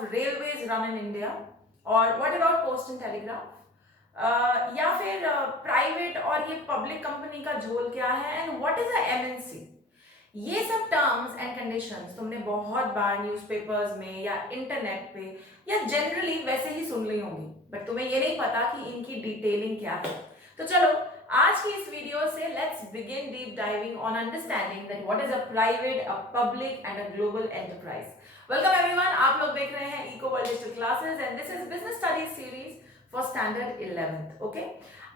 of railways run in India? Or what about post and telegraph? या फिर private और ये पब्लिक कंपनी का झोल क्या है, and what is a MNC? ये सब टर्म्स एंड कंडीशंस तुमने बहुत बार न्यूज़पेपर्स में या इंटरनेट पे या जनरली वैसे ही सुन ली होंगी, बट तुम्हें ये नहीं पता कि इनकी डिटेलिंग क्या है। तो चलो आज की इस वीडियो से let's begin deep diving on understanding that what is a private, a public and a global enterprise. Welcome everyone, आप लोग देख रहे हैं eco world digital classes and this is business studies series for standard 11th। Okay,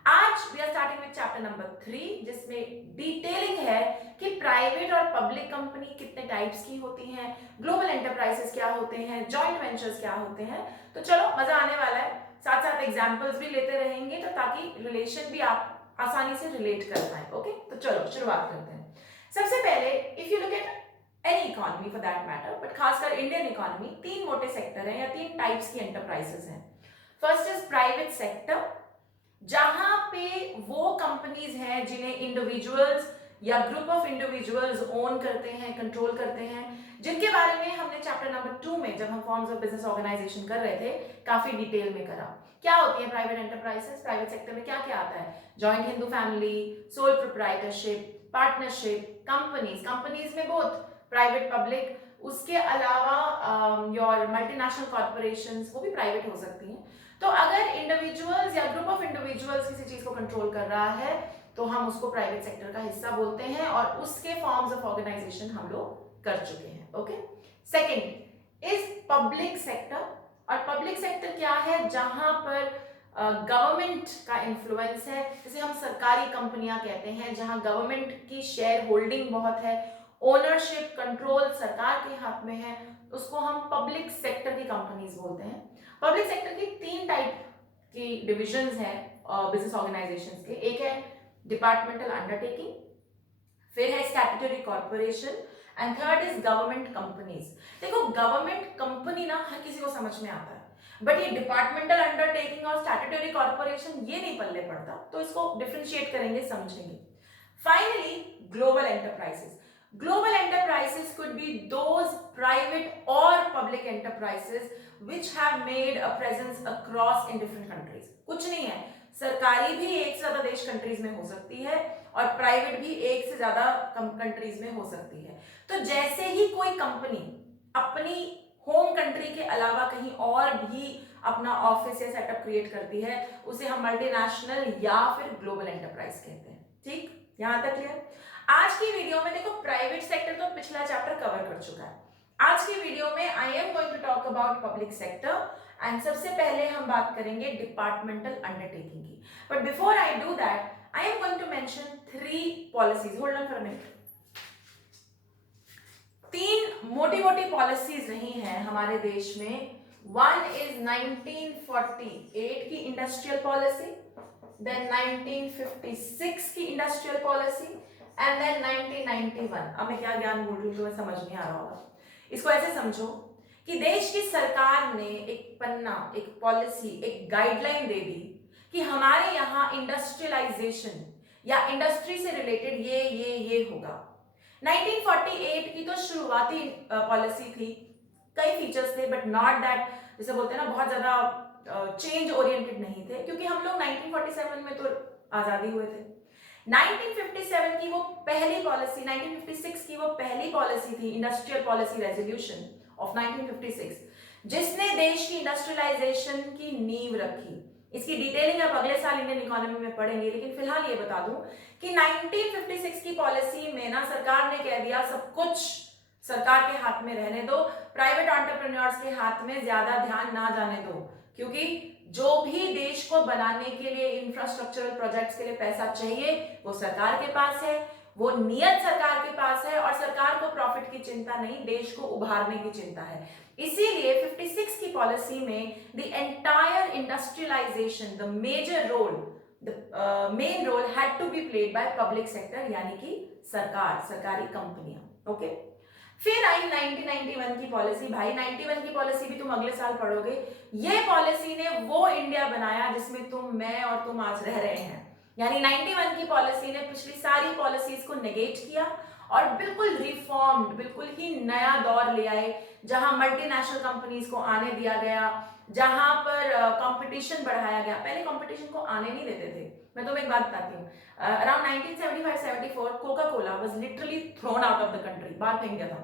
आज we are starting with chapter number 3 जिसमें detailing है कि private और पब्लिक कंपनी कितने टाइप्स की होती हैं, ग्लोबल एंटरप्राइजेस क्या होते हैं, जॉइंट वेंचर्स क्या होते हैं। तो चलो मजा आने वाला है, साथ साथ एग्जांपल्स भी लेते रहेंगे तो ताकि रिलेशन भी आप आसानी से रिलेट कर पाए। ओके, तो चलो शुरुआत करते हैं। सबसे पहले if you look at any economy for that matter, but खासकर इंडियन इकोनॉमी, तीन मोटे सेक्टर हैं या तीन टाइप्स की एंटरप्राइजेस हैं। फर्स्ट इज प्राइवेट सेक्टर, जहां पे वो कंपनीज हैं जिन्हें इंडिविजुअल्स या ग्रुप ऑफ इंडिविजुअल्स ओन करते हैं, कंट्रोल करते हैं, जिनके बारे में हमने चैप्टर नंबर 2 में जब हम फॉर्म्स ऑफ बिजनेस ऑर्गेनाइजेशन कर रहे थे काफी डिटेल में करा। क्या होती है प्राइवेट एंटरप्राइजेस? प्राइवेट सेक्टर में क्या क्या आता है? Joint Hindu family, sole proprietorship, partnership, companies में बोथ प्राइवेट पब्लिक, उसके अलावा योर मल्टीनेशनल कॉर्पोरेशंस, वो भी प्राइवेट हो सकती हैं। तो अगर इंडिविजुअल्स या ग्रुप ऑफ इंडिविजुअल्स किसी चीज को कंट्रोल कर रहा है तो हम उसको प्राइवेट सेक्टर का हिस्सा बोलते हैं और उसके फॉर्म्स ऑफ ऑर्गेनाइजेशन हम लोग कर चुके हैं। Okay, second is public sector. और पब्लिक सेक्टर क्या है? जहां पर गवर्नमेंट का इन्फ्लुएंस है, जिसे हम सरकारी कंपनियां कहते हैं, जहां गवर्नमेंट की शेयर होल्डिंग बहुत है, ओनरशिप कंट्रोल सरकार के हाथ में है, उसको हम पब्लिक सेक्टर की कंपनीज बोलते हैं। पब्लिक सेक्टर की तीन टाइप की डिविजन्स हैं बिजनेस ऑर्गेनाइजेशंस के। एक है डिपार्टमेंटल अंडरटेकिंग, फिर है statutory corporation and third is government companies. देखो गवर्नमेंट कंपनी ना हर किसी को समझ में आता है, बट ये डिपार्टमेंटल अंडरटेकिंग और स्टैट्यूटरी कॉर्पोरेशन ये नहीं पल्ले पड़ता, तो इसको डिफरेंशिएट करेंगे, समझेंगे। Finally global enterprises. Global enterprises could be those private or public enterprises which have made a presence across in different countries. कुछ नहीं है, सरकारी भी एक से ज्यादा देश कंट्रीज में हो सकती है और प्राइवेट भी एक से ज्यादा कंट्रीज में हो सकती है। तो जैसे ही कोई कंपनी अपनी होम कंट्री के अलावा कहीं और भी अपना ऑफिस या सेटअप क्रिएट करती है, उसे हम मल्टीनेशनल या फिर ग्लोबल एंटरप्राइज कहते हैं। ठीक, यहां तक क्लियर? आज की वीडियो में देखो प्राइवेट सेक्टर तो पिछला चैप्टर कवर कर चुका है। आज की वीडियो में I am going to talk about public sector and सबसे पहले हम बात करेंगे डिपार्टमेंटल अंडरटेकिंग की। But before I do that I am going to mention 3 policies. Hold on for a minute. तीन मोटी मोटी पॉलिसीज रही हैं हमारे देश में। वन इज 1948 की इंडस्ट्रियल पॉलिसी, देन 1956 की इंडस्ट्रियल पॉलिसी एंड देन 1991। अब मैं क्या ज्ञान बोल रही हूँ तुम्हें समझ नहीं आ रहा होगा। इसको ऐसे समझो कि देश की सरकार ने एक पन्ना, एक पॉलिसी, एक गाइडलाइन दे दी कि हमारे यहाँ इंडस्ट्रियलाइजेशन या इंडस्ट्री से रिलेटेड ये होगा। 1948 की तो शुरुआती पॉलिसी थी, कई फीचर्स थे बट नॉट दैट, जैसे बोलते हैं ना, बहुत ज्यादा चेंज ओरिएंटेड नहीं थे, क्योंकि हम लोग 1947 में तो आजादी हुए थे। 1957 की वो पहली पॉलिसी, 1956 की वो पहली पॉलिसी थी, इंडस्ट्रियल पॉलिसी रेजोल्यूशन ऑफ 1956, जिसने देश की इंडस्ट्रियलाइजेशन की नींव रखी। इसकी डिटेलिंग आप अगले साल इंडियन इकोनॉमी में पढ़ेंगे, लेकिन फिलहाल ये बता दूं कि 1956 की पॉलिसी में ना सरकार ने कह दिया सब कुछ सरकार के हाथ में रहने दो, प्राइवेट एंटरप्रेन्योर्स के हाथ में ज्यादा ध्यान ना जाने दो, क्योंकि जो भी देश को बनाने के लिए इंफ्रास्ट्रक्चरल प्रोजेक्ट्स के लिए पैसा चाहिए वो सरकार के पास है, वो नियत सरकार के पास है, और सरकार को प्रॉफिट की चिंता नहीं, देश को उभारने की चिंता है। इसीलिए 56 की पॉलिसी में the entire industrialisation, the major role, the main role had to be played by public sector, यानी कि सरकार, सरकारी कंपनियां। ओके, फिर आई 1991 की पॉलिसी। भाई 91 की पॉलिसी भी तुम अगले साल पढ़ोगे। ये पॉलिसी ने वो इंडिया बनाया जिसमें तुम, मैं और तुम आज रह रहे हैं। यानी 91 की पॉलिसी ने पिछली सारी पॉलिसीज को नेगेट किया और बिल्कुल रिफॉर्म्ड, बिल्कुल ही नया दौर ले आए, जहां मल्टीनेशनल कंपनीज को आने दिया गया, जहां पर कंपटीशन बढ़ाया गया। पहले कंपटीशन को आने नहीं देते थे। मैं तुम्हें एक बात बताती हूँ, around 1975-74 Coca Cola was literally thrown out of the country, बाहर फेंक दिया था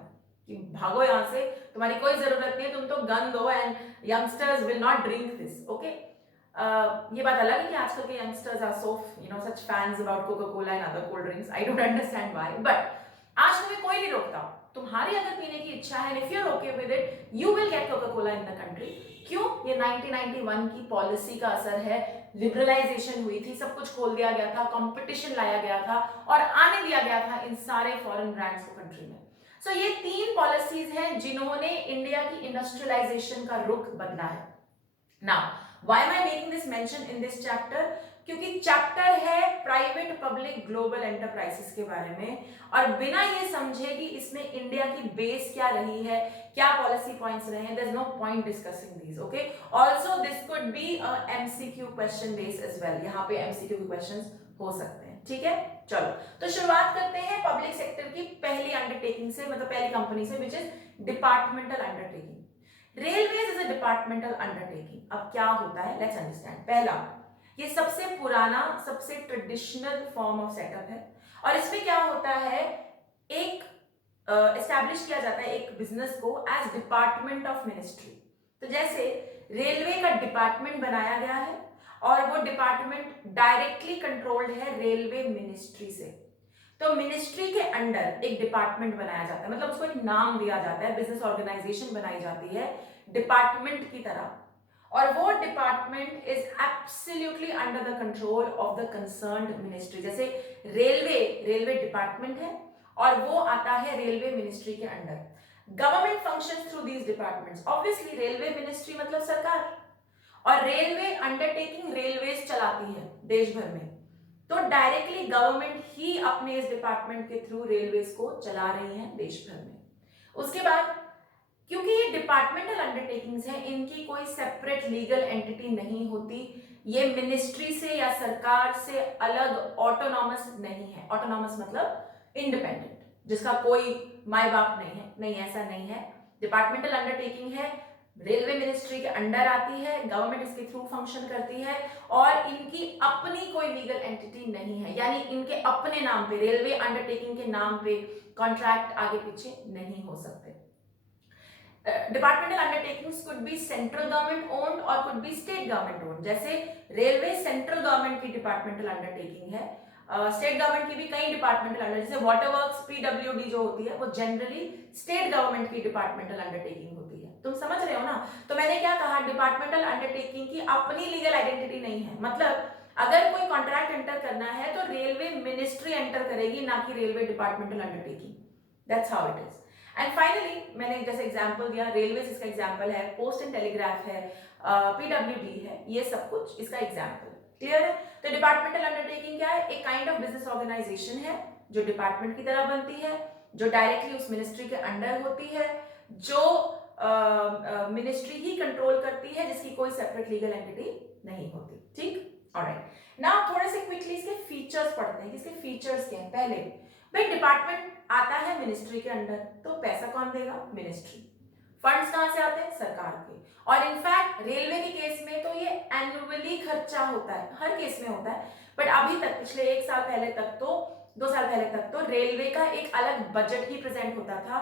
कि भागो यहाँ से, तुम्हारी कोई जरूरत नहीं है, तुम तो गन दो and youngsters will not drink this, okay. ये बात अलग है कि आजकल के youngsters are so such fans about Coca Cola and other cold drinks, I don't understand why, but आज तुम्हें कोई नहीं रोकता। तुम्हारी अगर पीने की इच्छा है, if you are okay with it, you will get Coca Cola in the country. क्यों? ये 1991 की पॉलिसी का असर है। लिबरलाइजेशन हुई थी, सब कुछ खोल दिया गया था, कंपटीशन लाया गया था और आने दिया गया था इन सारे फॉरेन ब्रांड्स को कंट्री में। सो ये 3 पॉलिसीज हैं जिन्होंने इंडिया की इंडस्ट्रियलाइजेशन का रुख बदला है। Now why am I making this mention in this chapter? क्योंकि चैप्टर है प्राइवेट पब्लिक ग्लोबल एंटरप्राइजेस के बारे में, और बिना ये समझे कि इसमें इंडिया की बेस क्या रही है, क्या पॉलिसी पॉइंट्स रहे हैं, there is no point discussing these, okay. Also this could be a MCQ question base as well, यहाँ पे एमसीक्यू के क्वेश्चंस हो सकते हैं, ठीक है। चलो तो शुरुआत करते हैं पब्लिक सेक्टर की पहली अंडरटेकिंग से, मतलब पहली कंपनी से, which is departmental undertaking. Railways is a departmental undertaking. अब क्या होता है, लेट्स अंडरस्टैंड। पहला, ये सबसे पुराना, सबसे ट्रेडिशनल फॉर्म ऑफ सेटअप है, और इसमें क्या होता है, एक एस्टैब्लिश किया जाता है एक बिजनेस को एज डिपार्टमेंट ऑफ मिनिस्ट्री। तो जैसे रेलवे का डिपार्टमेंट बनाया गया है, और वो डिपार्टमेंट डायरेक्टली कंट्रोल्ड है रेलवे मिनिस्ट्री से। तो मिनिस्ट्री के अंडर एक डिपार्टमेंट बनाया जाता है, मतलब उसको एक नाम दिया जाता है, बिजनेस ऑर्गेनाइजेशन बनाई जाती है डिपार्टमेंट की तरह, और वो department is absolutely under the control of the concerned ministry. जैसे रेलवे डिपार्टमेंट है और वो आता है रेलवे मिनिस्ट्री के under. Government functions through these departments. Obviously railway ministry मतलब सरकार, और रेलवे अंडरटेकिंग रेलवेज चलाती है देश भर में, तो डायरेक्टली गवर्नमेंट ही अपने इस डिपार्टमेंट के थ्रू रेलवेज को चला रही है देश भर में। उसके बाद, क्योंकि ये डिपार्टमेंटल अंडरटेकिंग्स हैं, इनकी कोई सेपरेट लीगल एंटिटी नहीं होती, ये मिनिस्ट्री से या सरकार से अलग ऑटोनॉमस नहीं है। ऑटोनॉमस मतलब इंडिपेंडेंट, जिसका कोई माई बाप नहीं है, नहीं, ऐसा नहीं है। डिपार्टमेंटल अंडरटेकिंग है, रेलवे मिनिस्ट्री के अंडर आती है, गवर्नमेंट इसके थ्रू फंक्शन करती है, और इनकी अपनी कोई लीगल एंटिटी नहीं है, यानी इनके अपने नाम पे, रेलवे अंडरटेकिंग के नाम पे कॉन्ट्रैक्ट आगे पीछे नहीं हो सकते। Departmental undertakings could be central government owned और could be state government owned. जैसे रेलवे सेंट्रल गवर्नमेंट की डिपार्टमेंटल अंडरटेकिंग है, स्टेट गवर्नमेंट की भी कई डिपार्टमेंटल अंडर, जैसे वाटर वर्क्स पीडब्ल्यूडी जो होती है वो जनरली स्टेट गवर्नमेंट की डिपार्टमेंटल अंडरटेकिंग होती है। तुम समझ रहे हो ना? तो मैंने क्या कहा, डिपार्टमेंटल अंडरटेकिंग की अपनी लीगल आइडेंटिटी नहीं है, मतलब अगर कोई कॉन्ट्रैक्ट एंटर करना है तो रेलवे मिनिस्ट्री एंटर करेगी, ना कि railway departmental undertaking. That's how it is. And finally, मैंने जैसे एग्जांपल दिया, रेलवे इसका एग्जांपल है, पोस्ट एंड टेलीग्राफ है, पीडब्ल्यूडी है, ये सब कुछ इसका एग्जांपल। क्लियर है? तो डिपार्टमेंटल अंडरटेकिंग क्या है? एक काइंड ऑफ बिजनेस ऑर्गेनाइजेशन है जो डिपार्टमेंट की तरह बनती है, जो डायरेक्टली उस मिनिस्ट्री के अंडर होती है, जो मिनिस्ट्री ही कंट्रोल करती है, जिसकी कोई सेपरेट लीगल एंटिटी नहीं होती। ठीक? ऑलराइट, नाउ थोड़े से क्विकली इसके फीचर्स पढ़ते हैं। इसके फीचर्स क्या हैं? पहले, भाई डिपार्टमेंट आता है मिनिस्ट्री के अंडर, तो पैसा कौन देगा? मिनिस्ट्री। फंड्स कहां से आते हैं? सरकार के। और इनफैक्ट रेलवे के केस में तो ये एनुअली खर्चा होता है, हर केस में होता है, बट अभी तक, पिछले 1 साल पहले तक तो, 2 साल पहले तक तो रेलवे का एक अलग बजट ही प्रेजेंट होता था।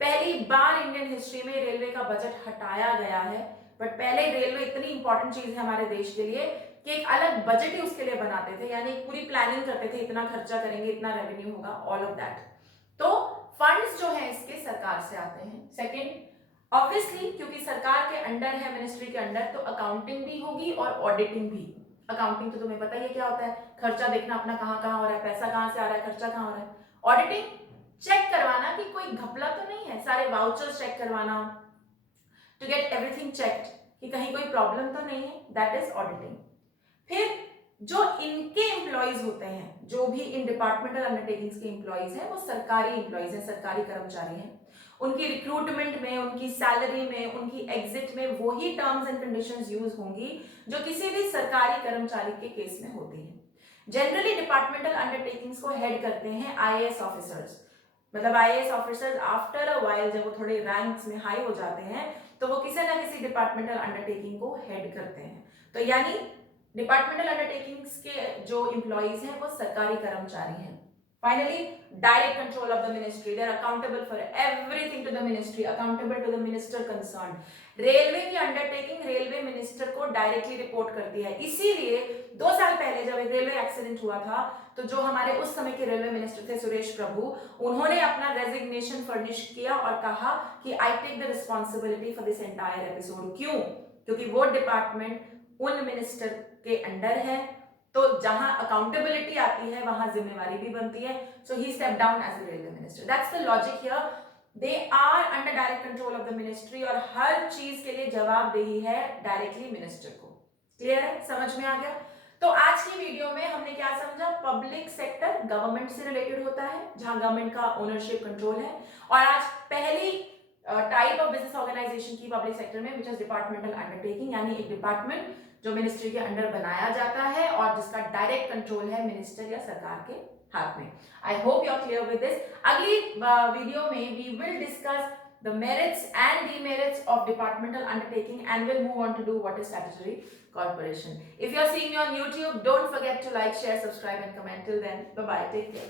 पहली बार इंडियन हिस्ट्री में रेलवे का बजट हटाया गया है, बट पहले रेलवे इतनी इंपॉर्टेंट चीज है हमारे देश के लिए कि एक अलग बजट ही उसके लिए बनाते थे, यानी पूरी प्लानिंग करते थे, इतना खर्चा करेंगे, इतना रेवेन्यू होगा, ऑल ऑफ दैट। तो फंड्स जो है इसके सरकार से आते हैं। सेकेंड, ऑब्वियसली क्योंकि सरकार के अंडर है, मिनिस्ट्री के अंडर, तो अकाउंटिंग भी होगी और ऑडिटिंग भी। अकाउंटिंग तो तुम्हें पता ही है क्या होता है, खर्चा देखना अपना कहाँ कहाँ हो रहा है, पैसा कहाँ से आ रहा है, खर्चा कहाँ हो रहा है। ऑडिटिंग, चेक करवाना कि कोई घपला तो नहीं है, सारे वाउचर्स चेक करवाना, टू गेट एवरीथिंग चेक्ड कि कहीं कोई प्रॉब्लम तो नहीं है, दैट इज ऑडिटिंग। फिर जो इनके एम्प्लॉइज होते हैं, जो भी इन डिपार्टमेंटल अंडरटेकिंग्स के एम्प्लॉइज हैं, वो सरकारी एम्प्लॉइज हैं, सरकारी कर्मचारी हैं। उनकी रिक्रूटमेंट में, उनकी सैलरी में, उनकी एग्जिट में वही टर्म्स एंड कंडीशंस यूज होंगी जो किसी भी सरकारी कर्मचारी के केस में होती है। जनरली डिपार्टमेंटल अंडरटेकिंग्स को हेड करते हैं आईएएस ऑफिसर्स। मतलब IAS officers after a while जब वो थोड़े रैंक्स में हाई हो जाते हैं तो वो किसी ना किसी डिपार्टमेंटल अंडरटेकिंग को हेड करते हैं। तो यानी डिपार्टमेंटल अंडरटेकिंग्स के जो एम्प्लॉइज हैं वो सरकारी कर्मचारी हैं। Finally, direct control of the ministry. They are accountable for everything to the ministry, accountable to the minister concerned. Railway की अंडरटेकिंग रेलवे मिनिस्टर को डायरेक्टली रिपोर्ट करती है। इसीलिए 2 साल पहले जब एक रेलवे एक्सीडेंट हुआ था तो जो हमारे उस समय के रेलवे मिनिस्टर थे सुरेश प्रभु, उन्होंने अपना रेजिग्नेशन फर्निश किया और कहा कि I take the responsibility for this entire episode. क्यों? क्योंकि वो डिपार्टमेंट उन मिनिस्टर के अंडर है, तो जहां अकाउंटेबिलिटी आती है वहां जिम्मेवारी भी बनती है। So he step down as the railway minister. That's the logic here. They are under direct control of the ministry और हर चीज के लिए जवाबदेही है डायरेक्टली मिनिस्टर को। क्लियर है? समझ में आ गया? तो आज की वीडियो में हमने क्या समझा? पब्लिक सेक्टर गवर्नमेंट से रिलेटेड होता है जहां गवर्नमेंट का ओनरशिप कंट्रोल है। और आज पहली टाइप ऑफ बिजनेस ऑर्गेनाइजेशन की पब्लिक सेक्टर में विच इज डिपार्टमेंटल अंडरटेकिंग, यानी एक डिपार्टमेंट जो मिनिस्ट्री के अंडर बनाया जाता है और जिसका डायरेक्ट कंट्रोल है मिनिस्टर या सरकार के हाथ में। I hope you are clear with this. अगली वीडियो में we will discuss the merits and demerits of departmental undertaking and we'll move on to do what is statutory corporation. If you are seeing me on YouTube, don't forget to like, share, subscribe and comment. Till then, bye bye, take care.